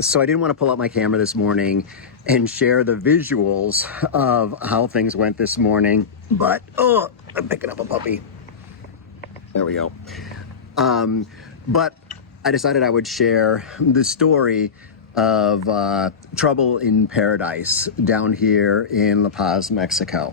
So I didn't want to pull out my camera this morning and share the visuals of how things went this morning, but oh, I'm picking up a puppy. There we go. But I decided I would share the story of trouble in paradise down here in La Paz, Mexico.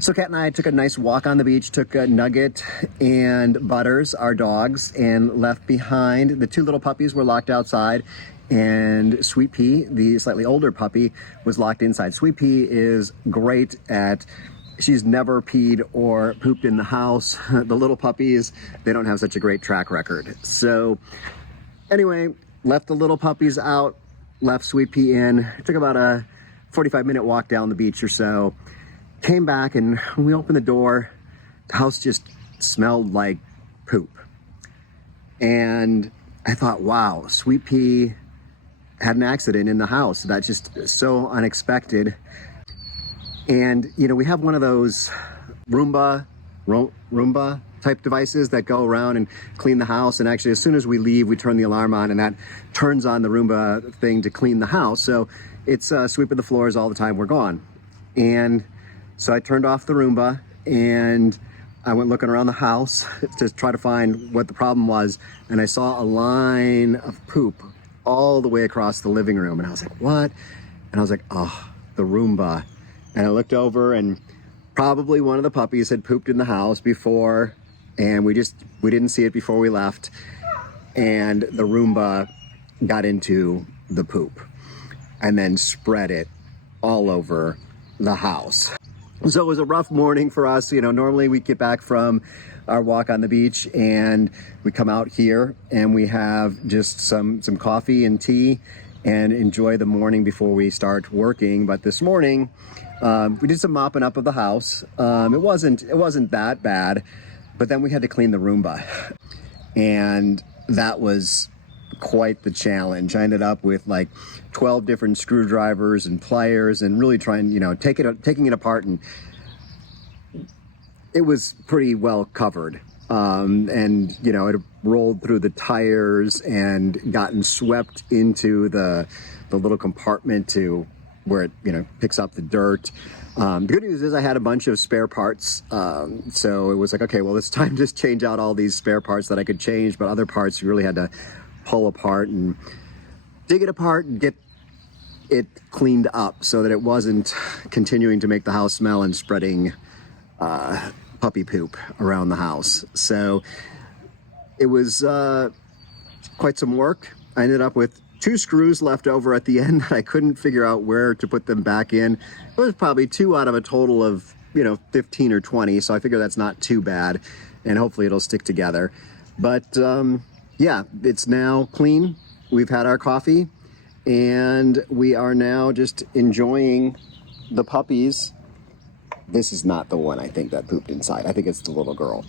So Kat and I took a nice walk on the beach, took Nugget and Butters, our dogs, and left behind. The two little puppies were locked outside, and Sweet Pea, the slightly older puppy, was locked inside. Sweet Pea is great at, she's never peed or pooped in the house. The little puppies, they don't have such a great track record. So anyway, left the little puppies out, left Sweet Pea in. It took about a 45-minute walk down the beach or so. Came back, and when we opened the door, the house just smelled like poop. And I thought, wow, Sweet Pea had an accident in the house. That's just so unexpected. And, you know, we have one of those Roomba type devices that go around and clean the house. And actually, as soon as we leave, we turn the alarm on, and that turns on the Roomba thing to clean the house. So it's sweeping the floors all the time we're gone. And so I turned off the Roomba, and I went looking around the house to try to find what the problem was. And I saw a line of poop all the way across the living room. And I was like, what? And I was like, oh, the Roomba. And I looked over, and probably one of the puppies had pooped in the house before, and we didn't see it before we left. And the Roomba got into the poop and then spread it all over the house. So it was a rough morning for us. You know, normally we get back from our walk on the beach and we come out here and we have just some coffee and tea and enjoy the morning before we start working. But this morning, we did some mopping up of the house. It wasn't that bad, but then we had to clean the Roomba, and that was quite the challenge. I ended up with like 12 different screwdrivers and pliers, and really trying, you know, taking it apart, and it was pretty well covered. And you know, it rolled through the tires and gotten swept into the little compartment to where it, you know, picks up the dirt. The good news is I had a bunch of spare parts. So it was like, okay, well, it's time to change out all these spare parts that I could change, but other parts you really had to pull apart and dig it apart and get it cleaned up so that it wasn't continuing to make the house smell and spreading puppy poop around the house. So it was quite some work. I ended up with 2 screws left over at the end that I couldn't figure out where to put them back in. It was probably 2 out of a total of, you know, 15 or 20. So I figure that's not too bad, and hopefully it'll stick together. But yeah, it's now clean. We've had our coffee, and we are now just enjoying the puppies. This is not the one, I think, that pooped inside. I think it's the little girl.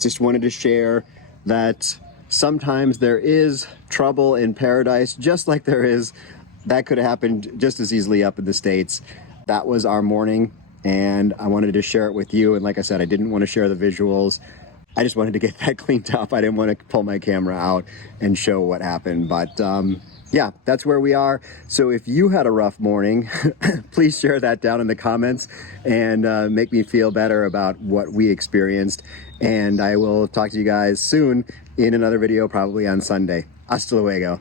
Just wanted to share that sometimes there is trouble in paradise, just like that could have happened just as easily up in the States. That was our morning, and I wanted to share it with you. And like I said, I didn't want to share the visuals. I just wanted to get that cleaned up. I didn't want to pull my camera out and show what happened. But yeah, that's where we are. So if you had a rough morning, please share that down in the comments and make me feel better about what we experienced. And I will talk to you guys soon in another video, probably on Sunday. Hasta luego.